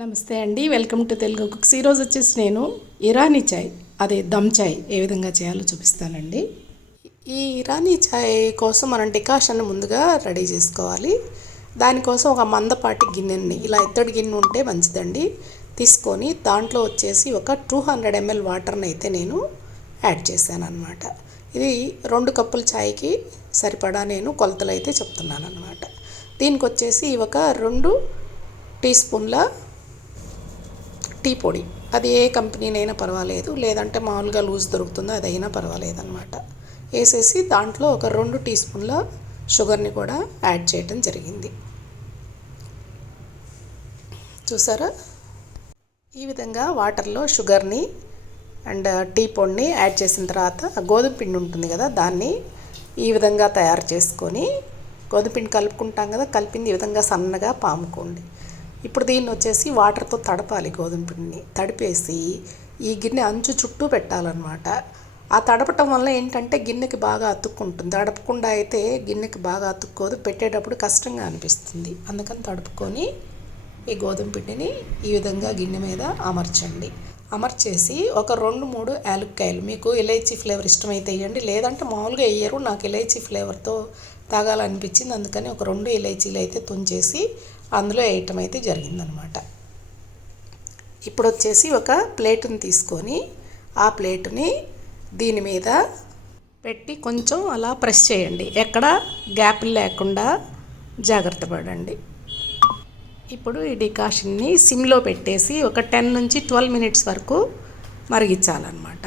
నమస్తే అండి welcome to Telugu cooks. ఈరోజు వచ్చేసి నేను ఇరానీ చాయ్ అదే దమ్ చాయ్ ఏ విధంగా చేయాలో చూపిస్తానండి. ఈ ఇరానీ చాయ్ కోసం మనం డికాషన్ ముందుగా రెడీ చేసుకోవాలి. దానికోసం ఒక మందపాటి గిన్నెని ఇలా ఎత్తడి గిన్నె ఉంటే మంచిదండి. తీసుకొని దాంట్లో వచ్చేసి ఒక టూ హండ్రెడ్ ఎంఎల్ వాటర్ని అయితే నేను యాడ్ చేశాను అనమాట ఇది రెండు కప్పుల చాయ్కి సరిపడా నేను కొలతలు అయితే చెప్తున్నాను అనమాట దీనికి వచ్చేసి ఒక రెండు టీ స్పూన్ల టీ పొడి. అది ఏ కంపెనీనైనా పర్వాలేదు. లేదంటే మామూలుగా లూజ్ దొరుకుతుందో అదైనా పర్వాలేదు అనమాట వేసేసి దాంట్లో ఒక రెండు టీ స్పూన్ల షుగర్ని కూడా యాడ్ చేయటం జరిగింది. చూసారా? ఈ విధంగా వాటర్లో షుగర్ని అండ్ టీ పొడిని యాడ్ చేసిన తర్వాత గోధుమ పిండి ఉంటుంది కదా దాన్ని ఈ విధంగా తయారు చేసుకొని గోధుమ పిండి కలుపుకుంటాం కదా కలిపింది ఈ విధంగా సన్నగా పాముకోండి. ఇప్పుడు దీన్ని వచ్చేసి వాటర్తో తడపాలి గోధుమ పిండిని. తడిపేసి ఈ గిన్నె అంచు చుట్టూ పెట్టాలన్నమాట. ఆ తడపటం వల్ల ఏంటంటే గిన్నెకి బాగా అతుక్కుంటుంది. తడపకుండా అయితే గిన్నెకి బాగా అతుక్కోదు. పెట్టేటప్పుడు కష్టంగా అనిపిస్తుంది. అందుకని తడుపుకొని ఈ గోధుమ పిండిని ఈ విధంగా గిన్నె మీద అమర్చండి. అమర్చేసి ఒక రెండు మూడు యాలక్కాయలు. మీకు ఇలైచీ ఫ్లేవర్ ఇష్టమైతే వేయండి లేదంటే మామూలుగా వేయరు నాకు ఇలైచీ ఫ్లేవర్తో తాగాలనిపించింది. అందుకని ఒక రెండు ఇలైచీలు అయితే తుంచేసి అందులో వేయటం అయితే జరిగిందనమాట. ఇప్పుడు వచ్చేసి ఒక ప్లేటుని తీసుకొని ఆ ప్లేటుని దీని మీద పెట్టి కొంచెం అలా ప్రెస్ చేయండి. ఎక్కడ గ్యాప్లు లేకుండా జాగ్రత్త పడండి. ఇప్పుడు ఈ డికాషన్ని సిమ్లో పెట్టేసి ఒక టెన్ నుంచి ట్వెల్వ్ మినిట్స్ వరకు మరిగించాలన్నమాట.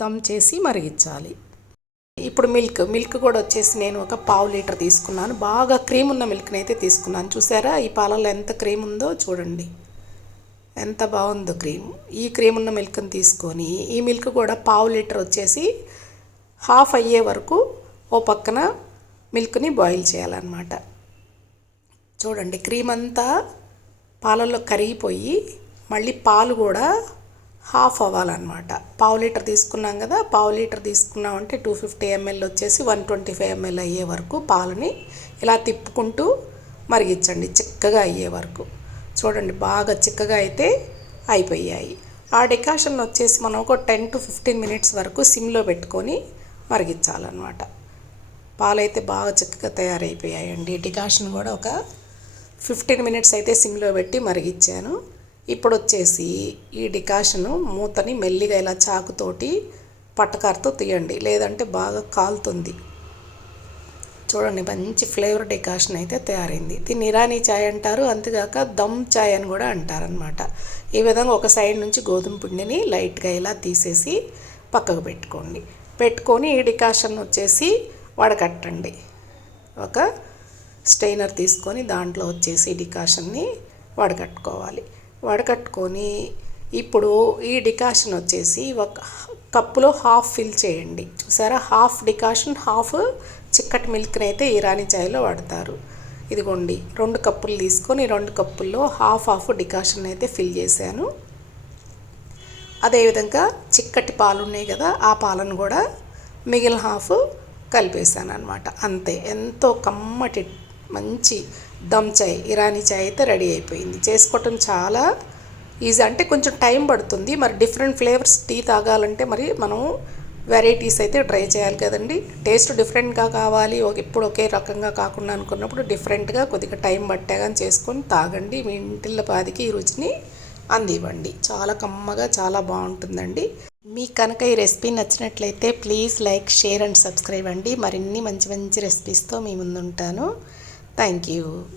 దమ్ చేసి మరిగించాలి. ఇప్పుడు మిల్క్ మిల్క్ కూడా వచ్చేసి నేను ఒక పావు లీటర్ తీసుకున్నాను. బాగా క్రీమ్ ఉన్న మిల్క్ని అయితే తీసుకున్నాను. చూసారా? ఈ పాలలో ఎంత క్రీమ్ ఉందో చూడండి. ఎంత బాగుందో క్రీమ్. ఈ క్రీమ్ ఉన్న మిల్క్ని తీసుకొని ఈ మిల్క్ కూడా పావు లీటర్ వచ్చేసి హాఫ్ అయ్యే వరకు ఓ పక్కన మిల్క్ని బాయిల్ చేయాలన్నమాట. చూడండి క్రీమ్ అంతా పాలల్లో కరిగిపోయి మళ్ళీ పాలు కూడా హాఫ్ అవ్వాలన్నమాట. పావు లీటర్ తీసుకున్నాం కదా పావు లీటర్ తీసుకున్నామంటే టూ ఫిఫ్టీ ఎంఎల్ వచ్చేసి వన్ ట్వంటీ ఫైవ్ ఎంఎల్ అయ్యే వరకు పాలని ఇలా తిప్పుకుంటూ మరిగించండి చిక్కగా అయ్యే వరకు. చూడండి బాగా చిక్కగా అయితే అయిపోయాయి. ఆ డికాషన్ వచ్చేసి మనం ఒక టెన్ టు ఫిఫ్టీన్ మినిట్స్ వరకు సిమ్లో పెట్టుకొని మరిగించాలన్నమాట. పాలైతే బాగా చిక్కగా తయారైపోయాయండి. డికాషన్ కూడా ఒక ఫిఫ్టీన్ మినిట్స్ అయితే సిమ్లో పెట్టి మరిగించాను. ఇప్పుడు వచ్చేసి ఈ డికాషను మూతని మెల్లిగా ఇలా చాకుతోటి పట్టకారతో తీయండి. లేదంటే బాగా కాలుతుంది. చూడండి మంచి ఫ్లేవర్ డికాషన్ అయితే తయారైంది. దీన్ని ఇరానీ చాయ్ అంటారు. అంతేగాక దమ్ చాయ్ అని కూడా అంటారనమాట ఈ విధంగా ఒక సైడ్ నుంచి గోధుమ పిండిని లైట్గా ఇలా తీసేసి పక్కకు పెట్టుకోండి. పెట్టుకొని ఈ డికాషన్ వచ్చేసి వడకట్టండి. ఒక స్టెయినర్ తీసుకొని దాంట్లో వచ్చేసి డికాషన్ని వడకట్టుకోవాలి. వడకట్టుకొని ఇప్పుడు ఈ డికాషన్ వచ్చేసి ఒక కప్పులో హాఫ్ ఫిల్ చేయండి. చూసారా? హాఫ్ డికాషన్ హాఫ్ చిక్కటి మిల్క్ని అయితే ఇరానీ చాయ్లో వాడతారు. ఇదిగోండి రెండు కప్పులు తీసుకొని రెండు కప్పుల్లో హాఫ్ హాఫ్ డికాషన్ అయితే ఫిల్ చేశాను. అదేవిధంగా చిక్కటి పాలు ఉన్నాయి కదా ఆ పాలను కూడా మిగిలిన హాఫ్ కలిపేసాను అనమాట అంతే. ఎంతో కమ్మటి మంచి దమ్ చాయ్ ఇరానీ చాయ్ అయితే రెడీ అయిపోయింది. చేసుకోవటం చాలా ఈజీ. అంటే కొంచెం టైం పడుతుంది. మరి డిఫరెంట్ ఫ్లేవర్స్ టీ తాగాలంటే మరి మనం వెరైటీస్ అయితే ట్రై చేయాలి కదండి. టేస్ట్ డిఫరెంట్గా కావాలి. ఒక ఎప్పుడు ఒకే రకంగా కాకుండా అనుకున్నప్పుడు డిఫరెంట్గా కొద్దిగా టైం పట్టాగాని చేసుకొని తాగండి. మీ ఇంటిల్ల పాదికి ఈ రుచిని అందివ్వండి. చాలా కమ్మగా చాలా బాగుంటుందండి. మీకు కనుక ఈ రెసిపీ నచ్చినట్లయితే please like share and subscribe అండి. మరిన్ని మంచి మంచి రెసిపీస్తో మీ ముందుంటాను. Thank you.